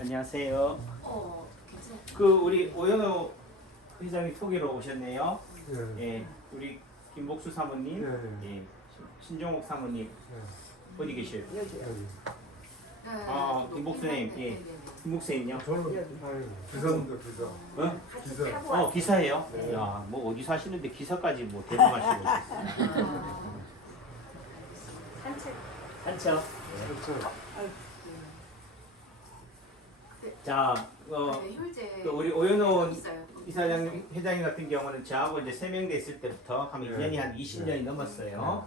안녕하세요. 괜찮아요. 그 우리 오연호 회장이 소개로 오셨네요. 예. 예, 우리 김복수 사모님, 예. 예, 신종옥 사모님 어디 계셔요? 여기. 김복수님, 예, 김복수님요? 저는 기사입니다, 기사. 어, 기사예요? 야, 뭐 어디 사시는데 기사까지 뭐 대박하시고 있어요. 한참. 그렇죠. 자, 효제 그 우리 오연호 있어요. 이사장 회장님 같은 경우는 저하고 이제 3명 됐을 때부터 한 네. 인연이 한 20년이 넘었어요. 그렇구나.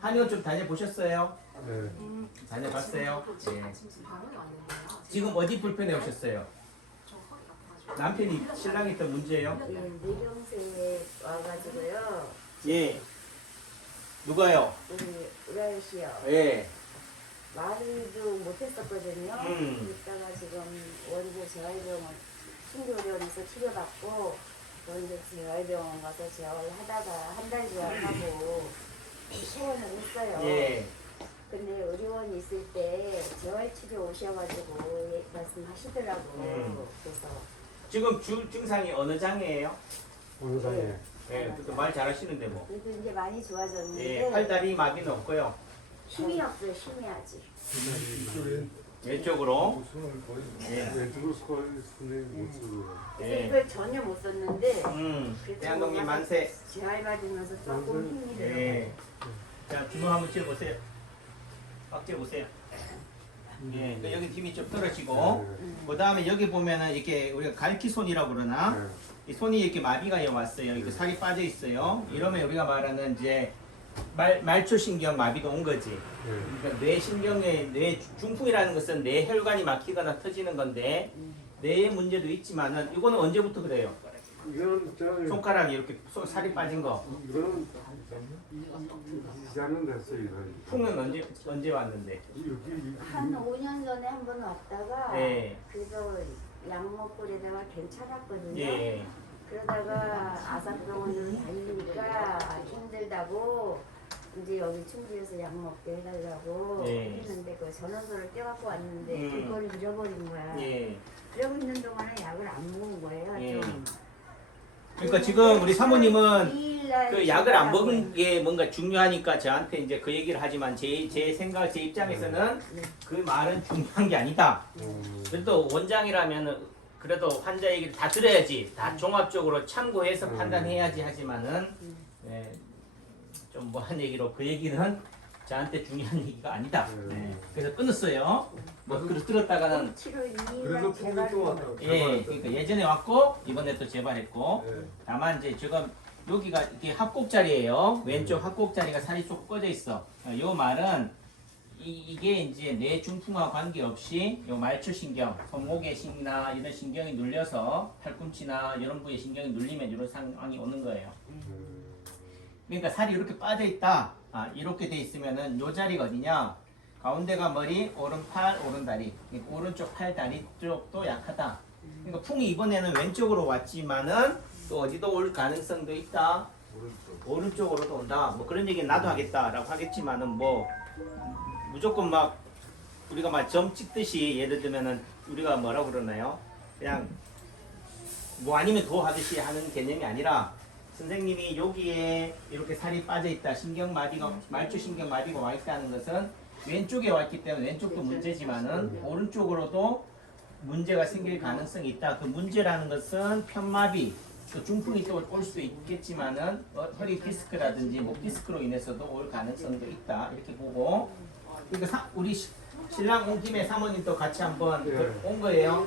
한의원 좀 다녀보셨어요? 네. 다녀봤어요? 지금 예. 아침 반응이 왔는데요. 지금 어디 불편해 오셨어요? 저 허리가 아파가지고. 남편이 신랑이 있던 문제예요? 예, 내경세에 와가지고요. 예. 누가요? 우리 우라이시요. 예. 말도 못했었거든요. 이따가 지금 원주 재활병원 신교련에서 치료받고 원주 재활병원 가서 재활을 하다가 한 달 재활하고 퇴원을 했어요. 예. 근데 의료원 있을 때 재활치료 오셔가지고 말씀하시더라고. 그래서 지금 증상이 어느 장이에요? 어느 장에? 예. 말 잘하시는데 뭐. 그래도 이제 많이 좋아졌는데 예. 팔다리 마비는 없고요. 힘이 없어요. 힘이 아직. 왼쪽으로. 예. 왼쪽으로 손에 못 쓰고. 그래서 예. 이걸 전혀 못 썼는데 대한독립 만세. 재활 받으면서 조금 힘이 들어요. 예. 자, 주먹 한번 쥐어보세요. 꽉 쥐어보세요. 예. 그 여기 힘이 좀 떨어지고. 그 다음에 여기 보면은 이렇게 우리가 갈기손이라고 그러나 이 손이 이렇게 마비가 왔어요. 이렇게 살이 빠져 있어요. 이러면 우리가 말하는 이제 말초신경 마비도 온 거지. 그러니까 뇌 신경의 뇌 중풍이라는 것은 뇌 혈관이 막히거나 터지는 건데 뇌의 문제도 있지만은 이거는 언제부터 그래요? 이거는 저 손가락이 이렇게 살이 빠진 거. 이거는 이자는 됐어요. 이거. 풍은 언제 왔는데? 여기 한 5년 전에 한 번 왔다가 예. 그래서 약 먹고 그러다가 괜찮았거든요. 예. 그러다가 아산병원으로 다니니까 힘들다고 이제 여기 충주에서 약 먹게 해달라고 예. 했는데 그 전원서를 떼갖고 왔는데 음. 그걸 잃어버린 거야. 예. 그러고 있는 동안에 약을 안 먹은 거예요. 예. 좀. 그러니까 지금 우리 사모님은 일요일날 그 약을 안 출발하고요. 먹은 게 뭔가 중요하니까 저한테 이제 그 얘기를 하지만 제 생각, 제 입장에서는 네. 그 말은 중요한 게 아니다. 그래도 원장이라면은 그래도 환자 얘기를 다 들어야지, 다 종합적으로 참고해서 판단해야지 하지만은 예, 좀 뭐한 얘기로 그 얘기는 저한테 중요한 얘기가 아니다. 예, 그래서 끊었어요. 뭐 그래서 들었다가는 7월 2일날 그래서 폼이 또 왔다. 예, 그러니까 예전에 왔고 이번에 또 재발했고 예. 다만 이제 지금 여기가 이게 합곡자리예요. 왼쪽 합곡자리가 살이 쭉 꺼져 있어. 요 말은 이게 이제 뇌 중풍과 관계없이 요 말초신경, 손목의 신이나 이런 신경이 눌려서 팔꿈치나 이런 부위의 신경이 눌리면 이런 상황이 오는 거예요. 그러니까 살이 이렇게 빠져 있다. 이렇게 돼 있으면은 요 자리가 어디냐? 가운데가 머리, 오른팔, 오른다리. 그러니까 오른쪽 팔다리 쪽도 약하다. 그러니까 풍이 이번에는 왼쪽으로 왔지만은 또 어디도 올 가능성도 있다. 오른쪽으로도 온다. 뭐 그런 얘기는 나도 하겠다라고 하겠지만은 뭐 무조건 막 우리가 막 점 찍듯이 예를 들면은 우리가 뭐라고 그러나요? 그냥 뭐 아니면 도 하듯이 하는 개념이 아니라 선생님이 여기에 이렇게 살이 빠져 있다. 신경마비가 말초 신경마비가 와 있다는 것은 왼쪽에 와 있기 때문에 왼쪽도 문제지만은 오른쪽으로도 문제가 생길 가능성이 있다. 그 문제라는 것은 편마비, 또 중풍이 또 올 수 있겠지만은 허리 디스크라든지 목 디스크로 인해서도 올 가능성도 있다. 이렇게 보고 그러니까 우리 신랑 온 김에 사모님도 같이 한번 온 거예요.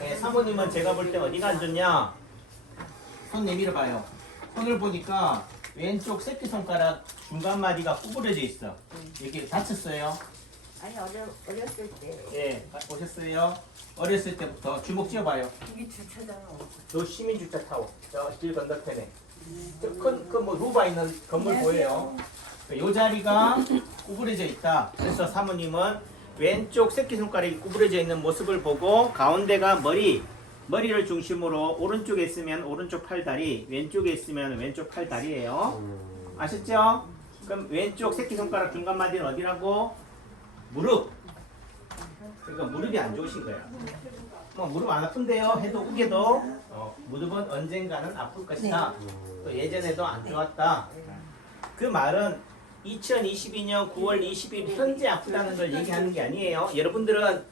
네, 사모님은 제가 볼 때 어디가 안 좋냐? 손 내밀어 봐요. 손을 보니까 왼쪽 새끼손가락 중간 마디가 구부러져 있어. 이렇게 다쳤어요. 아니 어렸을 때 예, 오셨어요? 어렸을 때부터 주먹 쥐어봐요. 이게 주차장 저 시민주차 타워, 저길 건너편에. 큰뭐 루바 있는 건물 보여요. 이 자리가 구부러져 있다. 그래서 사모님은 왼쪽 새끼손가락이 구부러져 있는 모습을 보고 가운데가 머리를 중심으로 오른쪽에 있으면 오른쪽 팔다리, 왼쪽에 있으면 왼쪽 팔다리예요. 아셨죠? 그럼 왼쪽 새끼손가락 중간 마디는 어디라고? 무릎. 그러니까 무릎이 안 좋으신 거예요. 뭐 무릎 안 아픈데요 해도 우겨도 무릎은 언젠가는 아플 것이다. 또 예전에도 안 좋았다. 그 말은 2022년 9월 20일 현재 아프다는 걸 얘기하는 게 아니에요. 여러분들은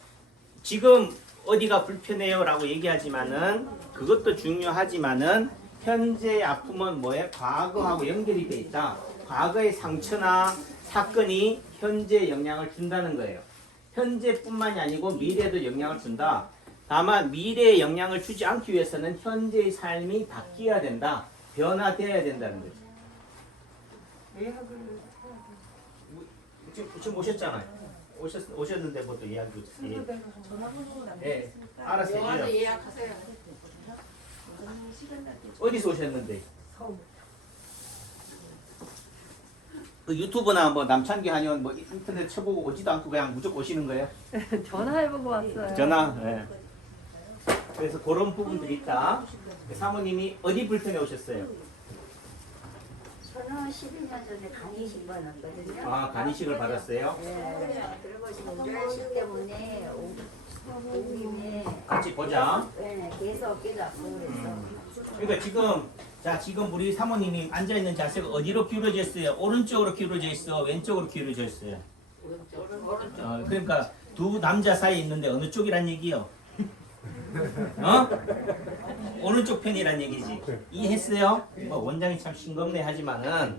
지금 어디가 불편해요 라고 얘기하지만은 그것도 중요하지만은 현재 아픔은 뭐예요? 과거하고 연결이 돼 있다. 과거의 상처나 사건이 현재 영향을 준다는 거예요. 현재뿐만이 아니고 미래에도 영향을 준다. 다만 미래에 영향을 주지 않기 위해서는 현재의 삶이 바뀌어야 된다. 변화되어야 된다는 거죠. 지금 오셨잖아요. 오셨는데 뭐 또 예약 주세요. 네, 알았어요. 영화도 예약하세요. 어디서 오셨는데? 그 유튜브나 뭐 남창기 한의원 뭐 인터넷 쳐보고 오지도 않고 그냥 무조건 오시는 거예요? 전화해보고 왔어요. 전화. 네. 그래서 그런 부분들이 있다. 사모님이 어디 불편해 오셨어요? 저는 12년 전에 간이식 받았거든요. 아, 간이식을 받았어요? 네. 그리고 지금 우려식 때문에 오김에 같이 보자. 네, 계속 어깨도 아프고 그래서 그러니까 지금 우리 사모님이 앉아 있는 자세가 어디로 기울어져 있어요? 오른쪽으로 기울어져 있어, 왼쪽으로 기울어져 있어요. 오른쪽. 그러니까 두 남자 사이에 있는데 어느 쪽이란 얘기요? 어? 오른쪽 편이란 얘기지. 이해했어요? 뭐 원장이 참 싱겁네 하지만은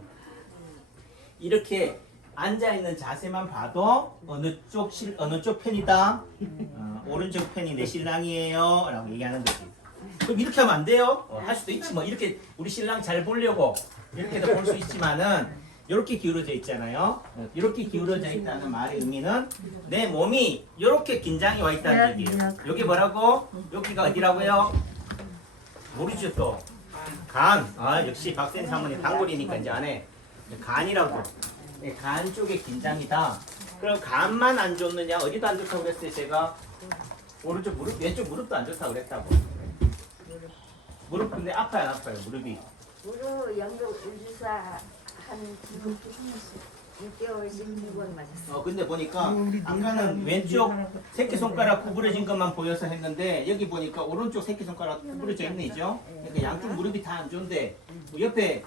이렇게 앉아 있는 자세만 봐도 어느 쪽 편이다. 오른쪽 편이 내 신랑이에요라고 얘기하는 거지. 그럼 이렇게 하면 안 돼요? 할 수도 있지 뭐. 이렇게 우리 신랑 잘 보려고 이렇게도 볼 수 있지만은 이렇게 기울어져 있잖아요. 이렇게 기울어져 있다는 말의 의미는 내 몸이 이렇게 긴장이 와 있다는 얘기예요. 여기 뭐라고? 여기가 어디라고요? 모르죠 또. 간. 아 역시 박센 사모님 단골이니까 이제 안 해. 간이라고. 간 쪽에 긴장이다. 그럼 간만 안 좋느냐? 어디도 안 좋다고 그랬어요 제가? 오른쪽 무릎, 왼쪽 무릎도 안 좋다고 그랬다고. 무릎 근데 아파요 안 아파요 무릎이? 무릎 영국 우주사 한 6개월씩 2번 맞았어요. 근데 보니까 아까는 왼쪽 새끼손가락 구부러진 것만 보여서 했는데 여기 보니까 오른쪽 새끼손가락 구부러져 있네죠. 그러니까 양쪽 무릎이 다 안 좋은데 옆에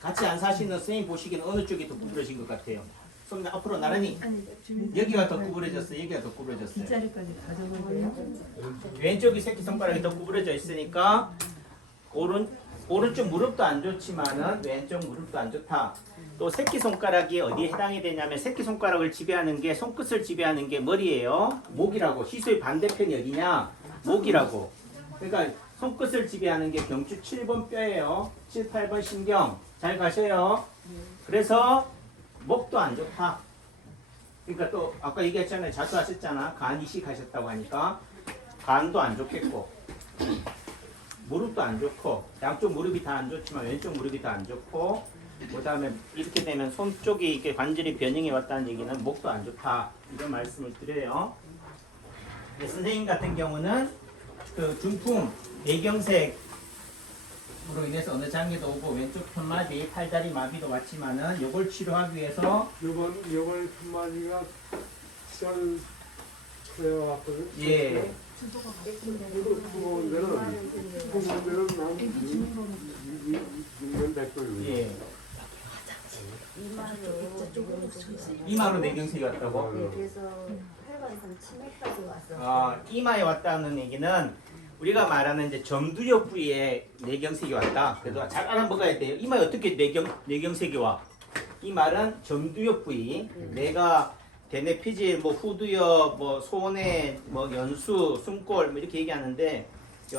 같이 안 사시는 선생님 보시기엔 어느 쪽이 더 구부러진 것 같아요? 손 앞으로 나란히 여기가 더 구부러졌어요. 여기가 더 구부러졌어요. 뒷자리까지 가져볼 돼요? 왼쪽이 새끼손가락이 더 구부러져 있으니까 오른쪽 무릎도 안 좋지만은 왼쪽 무릎도 안 좋다. 또 새끼손가락이 어디에 해당이 되냐면 새끼손가락을 지배하는 게 손끝을 지배하는 게 머리예요. 목이라고. 시소의 반대편이 어디냐? 목이라고. 그러니까 손끝을 지배하는 게 경추 7번 뼈예요. 7, 8번 신경. 잘 가셔요. 그래서 목도 안 좋다. 그러니까 또 아까 얘기했잖아요. 자수하셨잖아. 간 이식하셨다고 하니까 간도 안 좋겠고 무릎도 안 좋고 양쪽 무릎이 다 안 좋지만 왼쪽 무릎이 다 안 좋고 그 다음에 이렇게 되면 손 쪽이 이렇게 관절이 변형이 왔다는 얘기는 목도 안 좋다 이런 말씀을 드려요. 선생님 같은 경우는 그 중풍 뇌경색으로 인해서 어느 장기도 오고 왼쪽 편마비 팔다리 마비도 왔지만은 요걸 치료하기 위해서 요번 한마디가 시간 되어왔거든. 예. 부모인 데는 한 6년 됐고요. 예. 이마로 이마로 뇌경색이 왔다고? 네, 그래서 혈관성 치매까지 왔어요. 아, 이마에 왔다는 얘기는 우리가 말하는 이제 점두엽 부위에 뇌경색이 왔다. 그래도 잘 알아먹어야 돼요. 이마에 어떻게 뇌경색이 와? 이 말은 점두엽 부위. 내가 대뇌피질, 뭐 후두엽, 뭐 소뇌, 뭐 연수, 숨골 뭐 이렇게 얘기하는데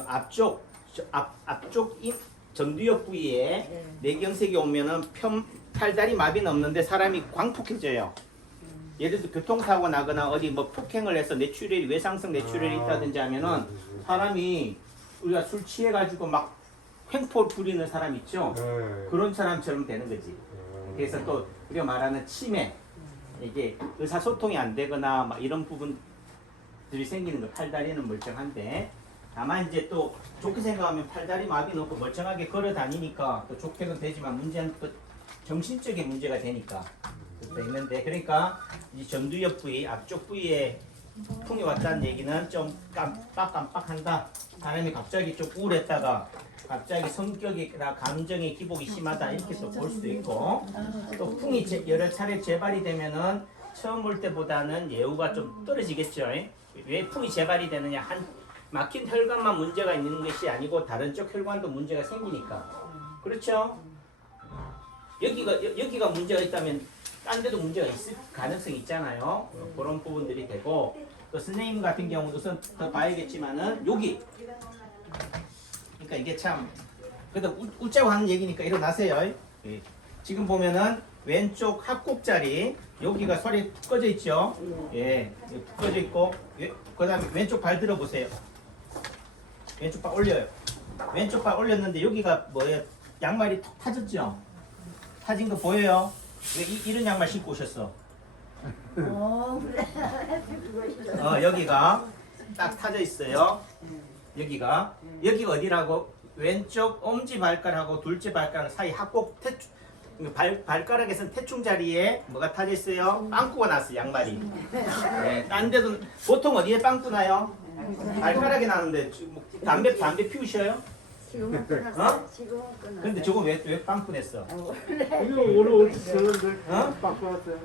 앞쪽 점두엽 부위에 뇌경색이 오면은 팔다리 마비는 없는데 사람이 광폭해져요. 예를 들어 교통사고 나거나 어디 뭐 폭행을 해서 뇌출혈이 외상성 뇌출혈이 있다든지 하면은 사람이 우리가 술 취해가지고 막 횡포를 부리는 사람 있죠. 그런 사람처럼 되는 거지. 그래서 또 우리가 말하는 치매 이게 의사소통이 안 되거나 막 이런 부분들이 생기는 거. 팔다리는 멀쩡한데 다만 이제 또 좋게 생각하면 팔다리 마비 놓고 멀쩡하게 걸어 다니니까 또 좋게는 되지만 문제는 또 정신적인 문제가 되니까 있는데 그러니까 이 점두엽 부위 앞쪽 부위에 풍이 왔다는 얘기는 좀 깜빡깜빡한다. 사람이 갑자기 좀 우울했다가 갑자기 성격이나 감정의 기복이 심하다 이렇게 또 볼 수도 있고 또 풍이 여러 차례 재발이 되면은 처음 올 때보다는 예후가 좀 떨어지겠죠. 왜 풍이 재발이 되느냐 한 막힌 혈관만 문제가 있는 것이 아니고 다른 쪽 혈관도 문제가 생기니까 그렇죠. 여기가 문제가 있다면 딴 데도 문제가 있을 가능성이 있잖아요. 그런 부분들이 되고 또 선생님 같은 경우도 더 봐야겠지만은 여기 그러니까 이게 참 그래도 웃자고 하는 얘기니까 일어나세요. 예. 지금 보면은 왼쪽 합곡자리 여기가 설이 꺼져 있죠. 예, 꺼져 있고 그다음에 왼쪽 발 들어 보세요. 왼쪽 발 올려요. 왼쪽 발 올렸는데 여기가 뭐예요? 양말이 톡 타졌죠. 타진 거 보여요? 왜 이런 양말 신고 오셨어? 여기가 딱 타져 있어요. 여기가 어디라고? 왼쪽 엄지 발가락하고 둘째 발가락 사이 합곡 발가락에서는 태충 자리에 뭐가 타져 있어요? 빵꾸가 났어 양말이. 네, 딴 데도 보통 어디에 빵꾸 나요? 발가락에 나는데 담배 피우셔요? 지금은 끝났어. 지금은 끝났어. 근데 저거 왜 빵꾸 냈어? 이거 오늘 올지 쓰는데 어? 바꿔왔어요.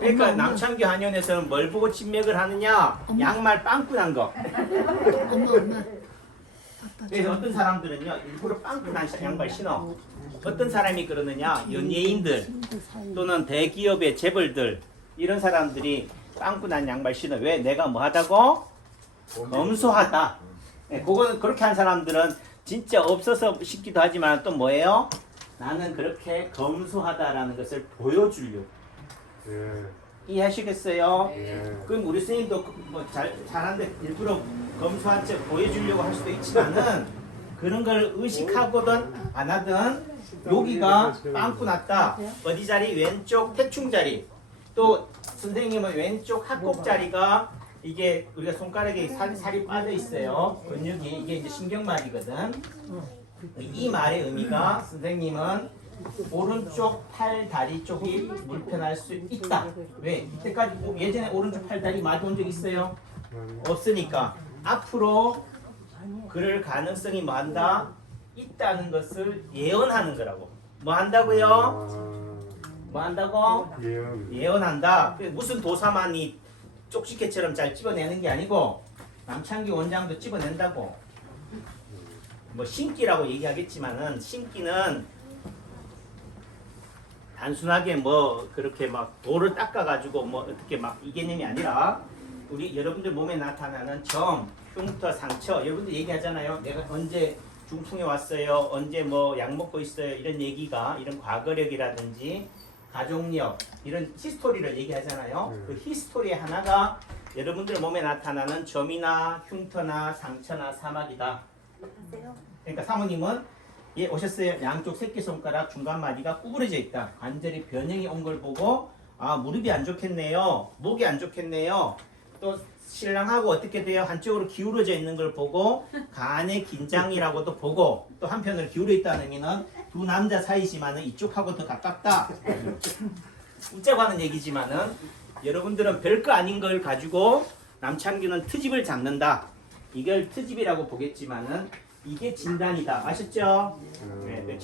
그러니까 남창규 한의원에서는 뭘 보고 진맥을 하느냐? 양말 빵꾸 난 거. 그래서 어떤 사람들은요 일부러 빵꾸 난 양말 신어. 어떤 사람이 그러느냐? 연예인들 또는 대기업의 재벌들 이런 사람들이 빵꾸 난 양말 신어. 왜? 내가 뭐 하다고? 검소하다. 네, 그거는 그렇게 한 사람들은 진짜 없어서 싶기도 하지만 또 뭐예요? 나는 그렇게 검소하다라는 것을 보여주려고. 예. 이해하시겠어요? 예. 그럼 우리 선생님도 뭐 잘하는데 일부러 검소한 척 보여주려고 할 수도 있지만은 그런 걸 의식하거든 안 하든 여기가 빵꾸 났다. 어디 자리? 왼쪽 태충 자리. 또 선생님은 왼쪽 합곡 자리가 이게 우리가 손가락에 살이 빠져 있어요. 근육이 이게 이제 신경말이거든. 이 말의 의미가 선생님은 오른쪽 팔 다리 쪽이 불편할 수 있다. 왜? 이때까지 예전에 오른쪽 팔 다리 마주 온 적 있어요? 없으니까 앞으로 그럴 가능성이 뭐 한다? 있다는 것을 예언하는 거라고. 뭐 한다고요? 뭐 한다고? 예언한다. 무슨 도사만이 쪽지게처럼 잘 집어내는 게 아니고 남창규 원장도 집어낸다고. 뭐 신기라고 얘기하겠지만은 신기는 단순하게 뭐 그렇게 막 돌을 닦아가지고 뭐 어떻게 막 이 개념이 아니라 우리 여러분들 몸에 나타나는 점, 흉터, 상처 여러분들 얘기하잖아요. 내가 언제 중풍에 왔어요. 언제 뭐 약 먹고 있어요. 이런 얘기가 이런 과거력이라든지 가족력 이런 히스토리를 얘기하잖아요. 그 히스토리의 하나가 여러분들 몸에 나타나는 점이나 흉터나 상처나 사막이다. 그러니까 사모님은 오셨어요. 양쪽 새끼손가락 중간마디가 구부러져 있다. 관절이 변형이 온 걸 보고 아 무릎이 안 좋겠네요. 목이 안 좋겠네요. 또 신랑하고 어떻게 돼요? 한쪽으로 기울어져 있는 걸 보고 간의 긴장이라고도 보고 또 한편으로 기울어 있다는 의미는 두 남자 사이지만은 이쪽하고 더 가깝다. 웃자고 하는 얘기지만은 여러분들은 별거 아닌 걸 가지고 남창규는 트집을 잡는다. 이걸 트집이라고 보겠지만은 이게 진단이다. 아셨죠? 네,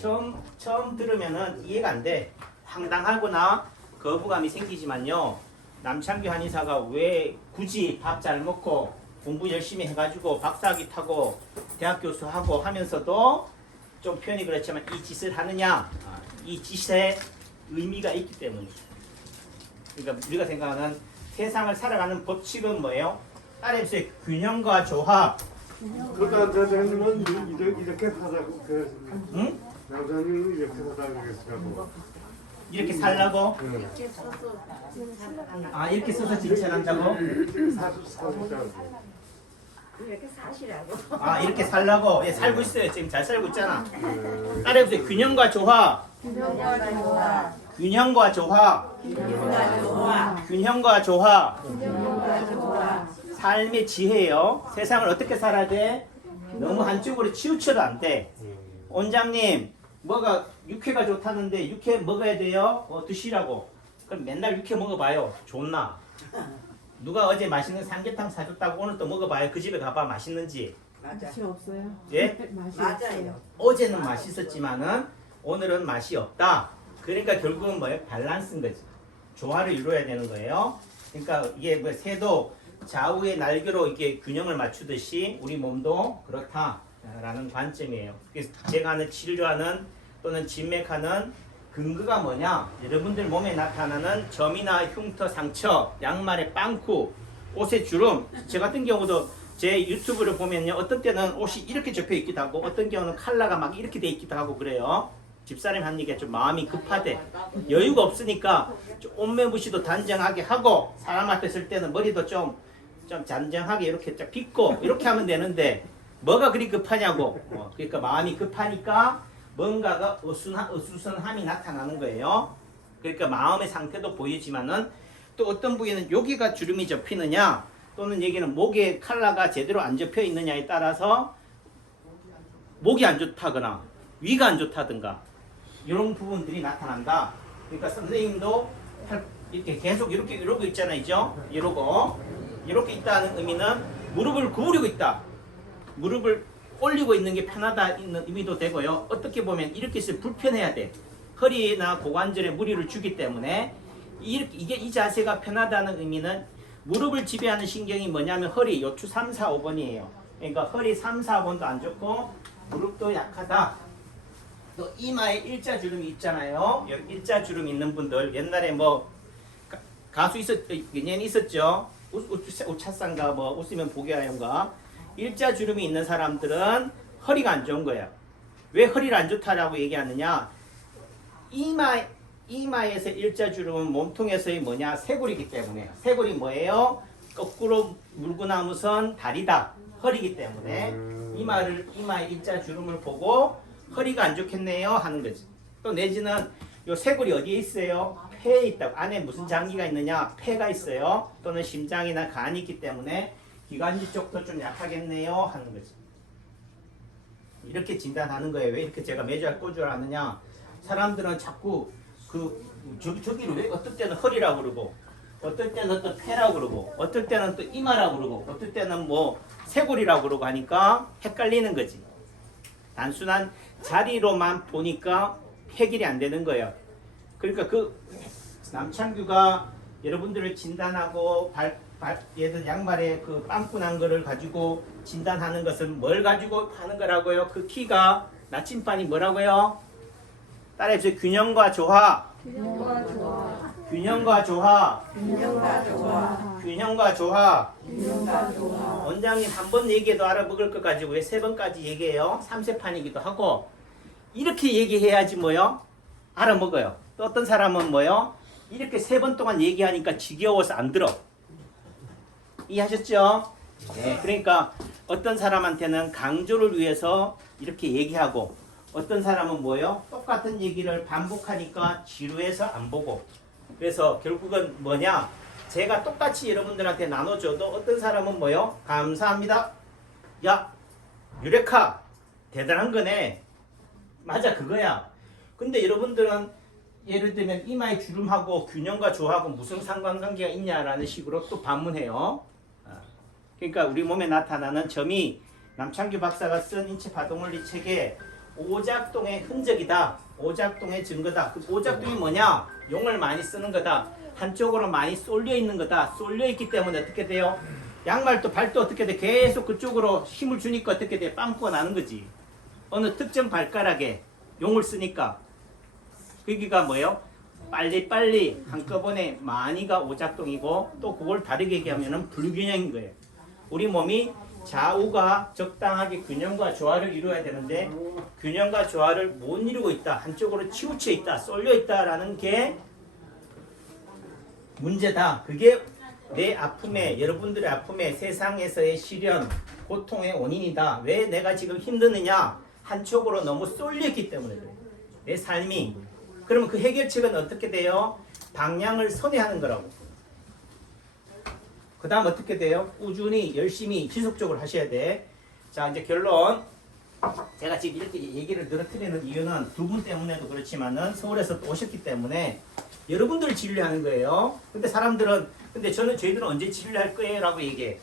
처음 들으면은 이해가 안 돼. 황당하거나 거부감이 생기지만요. 남창규 한의사가 왜 굳이 밥 잘 먹고 공부 열심히 해가지고 박사학위 타고 대학 교수하고 하면서도 좀 표현이 그렇지만 이 짓을 하느냐? 이 짓에 의미가 있기 때문이죠. 그러니까 우리가 생각하는 세상을 살아가는 법칙은 뭐예요? 따라해보세요. 균형과 조합. 그러니까 대장님은 이렇게 사자고 응? 남자님은 이렇게 사자고 그랬어요. 이렇게 살라고? 이렇게 서서 아 이렇게 써서 진찰한다고? 이렇게 사주자고. 이렇게 사시라고. 아 이렇게 살라고? 예, 살고 있어요. 지금 잘 살고 있잖아. 따라해보세요. 균형과 조합. 균형과 조합. 균형과 조합. 삶의 지혜예요. 세상을 어떻게 살아야 돼? 너무 한쪽으로 치우쳐도 안 돼. 원장님, 뭐가 육회가 좋다는데 육회 먹어야 돼요? 드시라고. 그럼 맨날 육회 먹어봐요. 좋나? 누가 어제 맛있는 삼계탕 사줬다고 오늘 또 먹어봐요. 그 집에 가봐 맛있는지. 맛이 없어요. 예? 맛이 맞아요. 없어요. 어제는 맛있었지만은 오늘은 맛이 없다. 그러니까 결국은 뭐예요? 밸런스인 거지. 조화를 이루어야 되는 거예요. 그러니까 이게 뭐 새도 좌우의 날개로 이렇게 균형을 맞추듯이 우리 몸도 그렇다라는 관점이에요. 그래서 제가 하는 치료하는 또는 진맥하는 근거가 뭐냐? 여러분들 몸에 나타나는 점이나 흉터, 상처, 양말의 빵꾸, 옷의 주름. 저 같은 경우도 제 유튜브를 보면요, 어떤 때는 옷이 이렇게 접혀 있기도 하고, 어떤 경우는 컬러가 막 이렇게 돼 있기도 하고 그래요. 집사람이 한 얘기가 좀 마음이 급하대. 여유가 없으니까 좀 옷매무시도 단정하게 하고, 사람 앞에 설 때는 머리도 좀 단정하게 이렇게 쫙 빗고 이렇게 하면 되는데 뭐가 그리 급하냐고. 그러니까 마음이 급하니까 뭔가가 어수선함이 나타나는 거예요. 그러니까 마음의 상태도 보이지만은 또 어떤 부위는 여기가 주름이 접히느냐, 또는 여기는 목에 컬러가 제대로 안 접혀 있느냐에 따라서 목이 안 좋다거나 위가 안 좋다든가 이런 부분들이 나타난다. 그러니까 선생님도 이렇게 계속 이러고 있잖아요, 이렇게 있다는 의미는 무릎을 구부리고 있다. 무릎을 올리고 있는 게 편하다 있는 의미도 되고요. 어떻게 보면 이렇게 있으면 불편해야 돼. 허리나 고관절에 무리를 주기 때문에 이게 이 자세가 편하다는 의미는 무릎을 지배하는 신경이 뭐냐면 허리 요추 3, 4, 5번이에요. 그러니까 허리 3, 4번도 안 좋고 무릎도 약하다. 또 이마에 일자주름이 있잖아요. 여기 일자주름 있는 분들 옛날에 뭐 가수 연예인이 있었죠. 우차상가 뭐 웃으면 보기 하연가. 일자주름이 있는 사람들은 허리가 안 좋은 거야. 왜 허리를 안 좋다라고 얘기하느냐? 이마에서 일자주름은 몸통에서의 뭐냐? 쇄골이기 때문에. 쇄골이 뭐예요? 거꾸로 물고 나무선 다리다. 허리기 때문에 이마의 일자주름을 보고 허리가 안 좋겠네요 하는 거지. 또 내지는 요 쇄골이 어디에 있어요? 폐에 있다고. 안에 무슨 장기가 있느냐? 폐가 있어요. 또는 심장이나 간이 있기 때문에 기관지 쪽도 좀 약하겠네요 하는 거지. 이렇게 진단하는 거예요. 왜 이렇게 제가 매주 꼬주를 하느냐? 사람들은 자꾸 저기를 왜 어떨 때는 허리라고 그러고, 어떨 때는 또 폐라고 그러고, 어떨 때는 또 이마라고 그러고, 어떨 때는 뭐 쇄골이라고 그러고 하니까 헷갈리는 거지. 단순한 자리로만 보니까 해결이 안 되는 거예요. 그러니까 그 남창규가 여러분들을 진단하고 얘들 양말에 그 빵꾸 난 거를 가지고 진단하는 것은 뭘 가지고 하는 거라고요? 그 키가 나침반이 뭐라고요? 따라해보세요. 균형과 조화. 균형과 조화. 균형과 조화. 균형과 조화. 원장님 한 번 얘기해도 알아먹을 것 가지고 왜 세 번까지 얘기해요? 3세판이기도 하고 이렇게 얘기해야지 뭐요? 알아먹어요. 또 어떤 사람은 뭐요? 이렇게 3번 동안 얘기하니까 지겨워서 안 들어. 이해하셨죠? 네, 그러니까 어떤 사람한테는 강조를 위해서 이렇게 얘기하고 어떤 사람은 뭐요? 똑같은 얘기를 반복하니까 지루해서 안 보고. 그래서 결국은 뭐냐? 제가 똑같이 여러분들한테 나눠줘도 어떤 사람은 뭐요? 감사합니다. 야, 유레카 대단한 거네. 맞아, 그거야. 근데 여러분들은 예를 들면 이마의 주름하고 균형과 조화하고 무슨 상관관계가 있냐라는 식으로 또 반문해요. 그러니까 우리 몸에 나타나는 점이 남창규 박사가 쓴 인체 파동원리 책에 오작동의 흔적이다. 오작동의 증거다. 그 오작동이 뭐냐? 용을 많이 쓰는 거다. 한쪽으로 많이 쏠려 있는 거다. 쏠려 있기 때문에 어떻게 돼요? 양말도 발도 어떻게 돼? 계속 그쪽으로 힘을 주니까 어떻게 돼? 빵꾸가 나는 거지. 어느 특정 발가락에 용을 쓰니까. 여기가 뭐예요? 빨리 한꺼번에 많이가 오작동이고 또 그걸 다르게 얘기하면 불균형인 거예요. 우리 몸이 좌우가 적당하게 균형과 조화를 이루어야 되는데 균형과 조화를 못 이루고 있다. 한쪽으로 치우쳐 있다. 쏠려 있다라는 게 문제다. 그게 내 아픔에, 여러분들의 아픔에, 세상에서의 시련, 고통의 원인이다. 왜 내가 지금 힘드느냐? 한쪽으로 너무 쏠렸기 때문에 그래. 내 삶이. 그러면 그 해결책은 어떻게 돼요? 방향을 선회하는 거라고. 그 다음 어떻게 돼요? 꾸준히 열심히 지속적으로 하셔야 돼. 자, 이제 결론. 제가 지금 이렇게 얘기를 늘어뜨리는 이유는 두 분 때문에도 그렇지만은 서울에서 또 오셨기 때문에 여러분들을 진료하는 거예요. 근데 사람들은 근데 저희들은 언제 치료할 거예요? 라고 얘기해.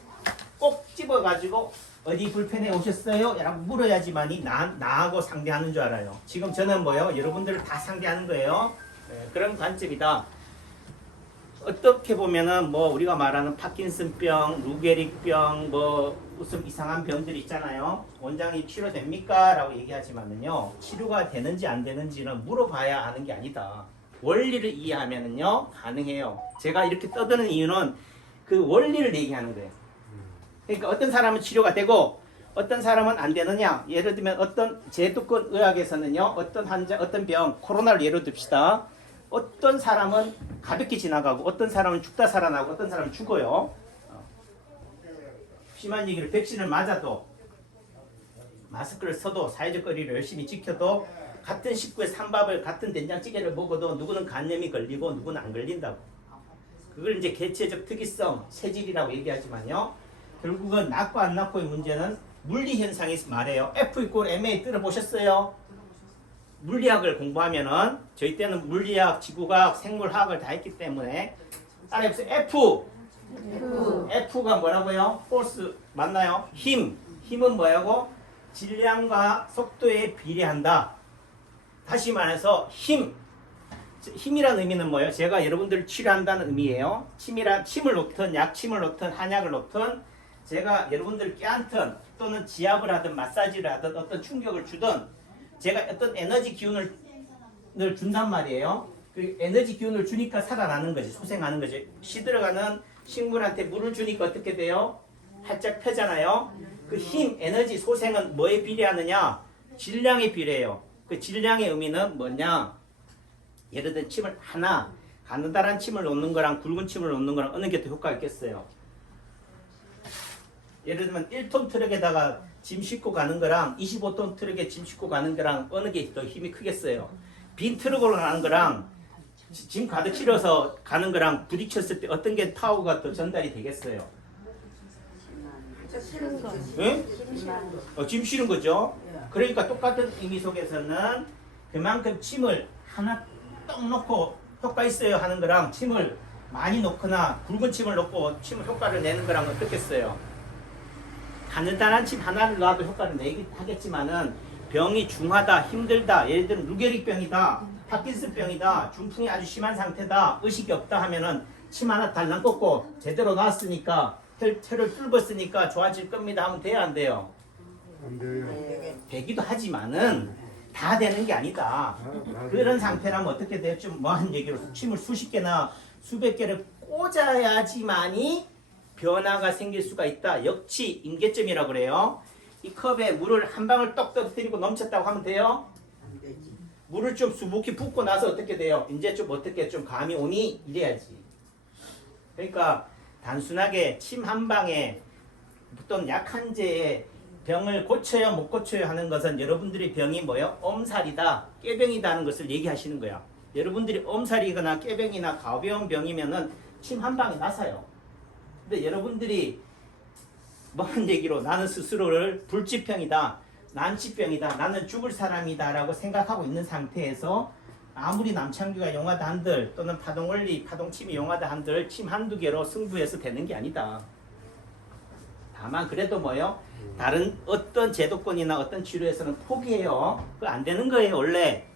꼭 집어가지고 어디 불편해 오셨어요? 라고 물어야지만이 나하고 상대하는 줄 알아요. 지금 저는 뭐요? 여러분들을 다 상대하는 거예요. 그런 관점이다. 어떻게 보면은 뭐 우리가 말하는 파킨슨병, 루게릭병, 뭐 무슨 이상한 병들 있잖아요. 원장님 치료됩니까? 라고 얘기하지만은요, 치료가 되는지 안 되는지는 물어봐야 아는 게 아니다. 원리를 이해하면은요 가능해요. 제가 이렇게 떠드는 이유는 그 원리를 얘기하는 거예요. 그러니까 어떤 사람은 치료가 되고 어떤 사람은 안 되느냐. 예를 들면 어떤 제도권 의학에서는요, 어떤 환자, 어떤 병, 코로나를 예로 듭시다. 어떤 사람은 가볍게 지나가고 어떤 사람은 죽다 살아나고 어떤 사람은 죽어요. 심한 얘기를 백신을 맞아도 마스크를 써도 사회적 거리를 열심히 지켜도 같은 식구의 삼밥을 같은 된장찌개를 먹어도 누구는 간염이 걸리고 누구는 안 걸린다고. 그걸 이제 개체적 특이성, 체질이라고 얘기하지만요. 결국은 낫고 안 낫고의 문제는 물리 현상에서 말해요. F=ma 들어보셨어요? 물리학을 공부하면은 저희 때는 물리학, 지구과학, 생물학을 다 했기 때문에 따라해보세요. F가 뭐라고요? force 맞나요? 힘은 뭐라고? 질량과 속도에 비례한다. 다시 말해서 힘이라는 의미는 뭐예요? 제가 여러분들을 치료한다는 의미예요. 침을 놓든 약침을 놓든 한약을 놓든 제가 여러분들을 깨안든 또는 지압을 하든 마사지를 하든 어떤 충격을 주든 제가 어떤 에너지 기운을 준단 말이에요. 그 에너지 기운을 주니까 살아나는 거지. 소생하는 거지. 시들어가는 식물한테 물을 주니까 어떻게 돼요? 활짝 펴잖아요. 그 힘, 에너지, 소생은 뭐에 비례하느냐? 질량에 비례해요. 그 질량의 의미는 뭐냐? 예를 들어 침을 하나, 가느다란 침을 놓는 거랑 굵은 침을 놓는 거랑 어느 게 더 효과가 있겠어요? 예를 들면 1톤 트럭에다가 짐 싣고 가는 거랑 25톤 트럭에 짐 싣고 가는 거랑 어느 게 더 힘이 크겠어요? 빈 트럭으로 가는 거랑 짐 가득 실어서 가는 거랑 부딪혔을 때 어떤 게 파워가 더 전달이 되겠어요? 응? 짐 실은 거죠. 그러니까 똑같은 의미 속에서는 그만큼 침을 하나 떡 놓고 효과 있어요 하는 거랑 침을 많이 놓거나 굵은 침을 놓고 침을 효과를 내는 거랑 어떻겠어요? 가느다란 침 하나를 놔도 효과를 내긴 하겠지만은 병이 중하다, 힘들다, 예를 들면 루게릭병이다, 파킨슨병이다, 중풍이 아주 심한 상태다, 의식이 없다 하면은 침 하나 달랑 꽂고 제대로 놨으니까 혈을 뚫었으니까 좋아질 겁니다 하면 돼야 안 돼요? 안 돼요. 되기도 하지만은 다 되는 게 아니다. 그런 상태라면 어떻게 돼요? 좀 뭐한 얘기로 침을 수십 개나 수백 개를 꽂아야지만이 변화가 생길 수가 있다. 역치 임계점이라고 그래요. 이 컵에 물을 한 방울 떡 떨어뜨리고 넘쳤다고 하면 돼요? 물을 좀 수북히 붓고 나서 어떻게 돼요? 이제 좀 어떻게 좀 감이 오니? 이래야지. 그러니까 단순하게 침 한 방에 또는 약 한 제에 병을 고쳐요 못 고쳐요 하는 것은 여러분들의 병이 뭐예요? 엄살이다, 꾀병이다는 것을 얘기하시는 거야. 여러분들이 엄살이거나 꾀병이나 가벼운 병이면은 침 한 방에 나서요. 근데 여러분들이 뭐한 얘기로 나는 스스로를 불치병이다, 난치병이다, 나는 죽을 사람이다 라고 생각하고 있는 상태에서 아무리 남창규가 용하다 한들 또는 파동원리, 파동침이 용하다 한들 침 한두 개로 승부해서 되는 게 아니다. 다만 그래도 뭐요? 다른 어떤 제도권이나 어떤 치료에서는 포기해요. 그거 안 되는 거예요 원래.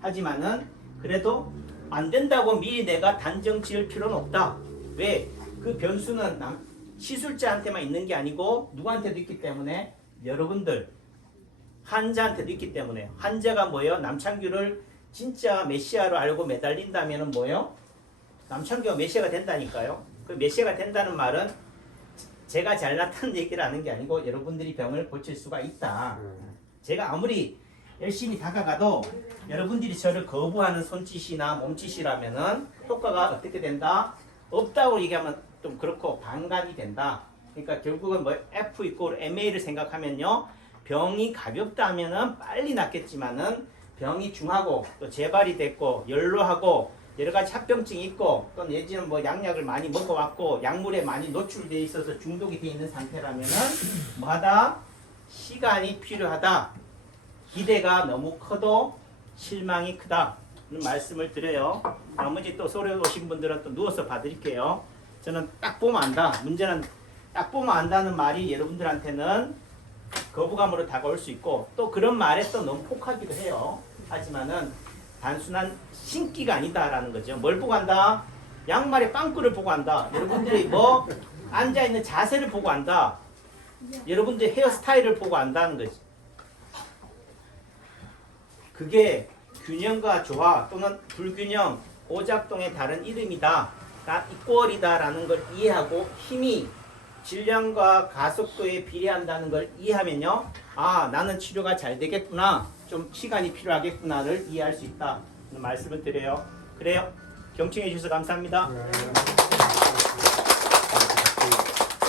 하지만은 그래도 안 된다고 미리 내가 단정 지을 필요는 없다. 왜? 그 변수는 시술자한테만 있는 게 아니고 누구한테도 있기 때문에 여러분들 환자한테도 있기 때문에. 환자가 뭐예요? 남창규를 진짜 메시아로 알고 매달린다면은 뭐예요? 남창규가 메시아가 된다니까요. 그 메시아가 된다는 말은 제가 잘났다는 얘기를 하는 게 아니고 여러분들이 병을 고칠 수가 있다. 제가 아무리 열심히 다가가도 여러분들이 저를 거부하는 손짓이나 몸짓이라면은 효과가 어떻게 된다? 없다고 얘기하면 좀 그렇고 반감이 된다. 그러니까 결국은 뭐 F=ma를 생각하면요. 병이 가볍다 하면은 빨리 낫겠지만은 병이 중하고 또 재발이 됐고 연로하고 여러 가지 합병증이 있고 또 내지는 뭐 양약을 많이 먹어왔고 약물에 많이 노출되어 있어서 중독이 되어 있는 상태라면은 뭐하다? 시간이 필요하다. 기대가 너무 커도 실망이 크다. 말씀을 드려요. 나머지 또 서울에 오신 분들은 또 누워서 봐드릴게요. 저는 딱 보면 안다. 문제는 딱 보면 안다는 말이 여러분들한테는 거부감으로 다가올 수 있고 또 그런 말에 또 너무 혹하기도 해요. 하지만은 단순한 신기가 아니다라는 거죠. 뭘 보고 안다? 양말의 빵꾸를 보고 안다. 여러분들이 뭐 앉아있는 자세를 보고 안다. 여러분들의 헤어스타일을 보고 안다는 거지. 그게 균형과 조화 또는 불균형, 오작동의 다른 이름이다. 이꼴이다라는 걸 이해하고 힘이 질량과 가속도에 비례한다는 걸 이해하면요. 아, 나는 치료가 잘 되겠구나. 좀 시간이 필요하겠구나를 이해할 수 있다. 말씀을 드려요. 그래요. 경청해 주셔서 감사합니다. 네.